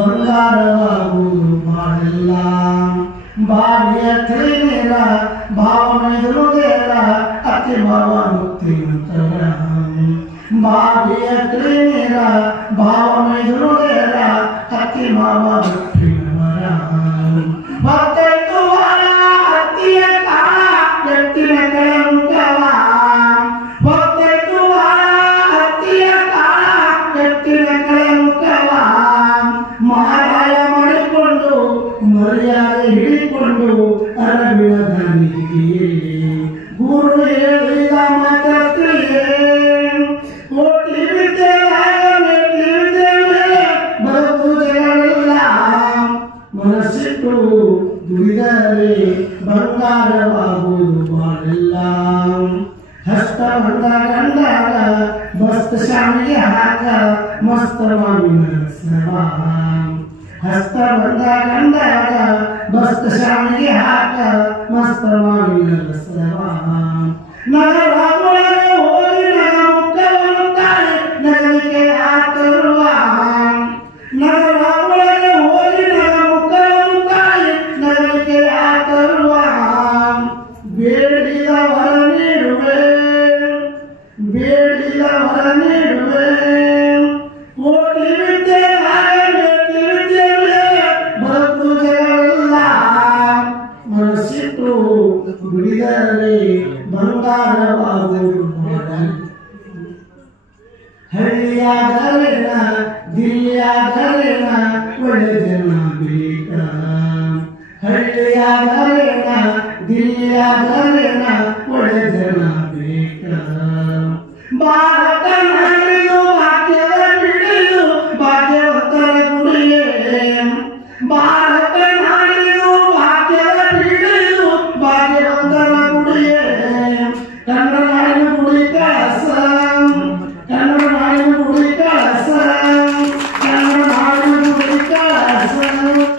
ಬಂಗಾರವಾಗುವುದು ಬಾಳೆಲ್ಲ ಬಾವಿಯ ತಿಳಿನೇರ ಭಾವನೆಗಳ ಅತಿ ಭಾವ ಮುಕ್ತಿವಂತರ ಬಾವಿಯ ತಿಳಿನೇರ ಭಾವನೆಗಳ ಅತಿ ಭಾವ ಮುಕ್ತಿಯವರ ಹೊತ್ತೈತು ವಾರ ಹತ್ತಿಯ ಕಾಲ ಎತ್ತಿನ ಕೆಳಮುಖವ ಹೊತ್ತೈತು ವಾರ ಹತ್ತಿಯ ಕಾಲ ಎತ್ತಿನ ಕೆಳಮುಖವ ಮಾರಾಯ ಮಾಡಿಕೊಂಡು ಮರ್ಯಾದೆ ಹಿಡಿಕೊಂಡು ಅರಬಿನ ದಾನಿಗೆ ಗುರು ಹೇಳಿದ ಮಾತೇ ಓಟಿ ವಿದ್ಯೆ ಬದುಕು ಜನರಿಲ್ಲ ಮನಸ್ಸಿಟ್ಟು ದುಡಿದರೆ ಬಂಗಾರವಾಗುವುದು ಬಾಳೆಲ್ಲ ಹಸ್ತ ಬಂದ ಗಂಡಾಗ ಮಸ್ತ್ ಶಾಮಿಗೆ ಹಾಕ ಮಸ್ತ್ ಮಾವಿನ ರಸವ ಹಸ್ತ ಬಂದ ಗಂಡಾಗ ಮಸ್ತ್ ಶಾಮಿಗೆ ಹಾಕ ಮಸ್ತ್ ಮಾವಿನ ರಸವ ನಗರದೊಳಗೆ ಹೋಗಿ ನನ್ನ ಮುಖವನ್ನು ತಾಳಿ ನಗಲಿಕ್ಕೆ ಹಾಕರುವ ನಗರದೊಳಗೆ ಹೋಗಿ ನನ್ನ ಮುಖವನ್ನು ತಾಳಿ ನಗಲಿಕ್ಕೆ ಹಾಕರುವ ಬೇಡಿದ ವರ ನೀಡುವೆ ಬೇಡಿದ ವರ ನೀಡುವೆ ಓಟಿ ವಿದ್ಯೆ ಬದುಕು ಜಗವೆಲ್ಲ ಮನಸ್ಸಿಟ್ಟು ಬಿಡಿದರೆ ಬಂಗಾರವಾಗುವುದು ಹಳ್ಳಿಯಾದರೇನ ದಿಲ್ಲಿಯಾದರೇನ ಒಳ್ಳೆ ಜನ ಬೇಕ ಹಳ್ಳಿಯಾದರೇನ ದಿಲ್ಲಿಯಾದ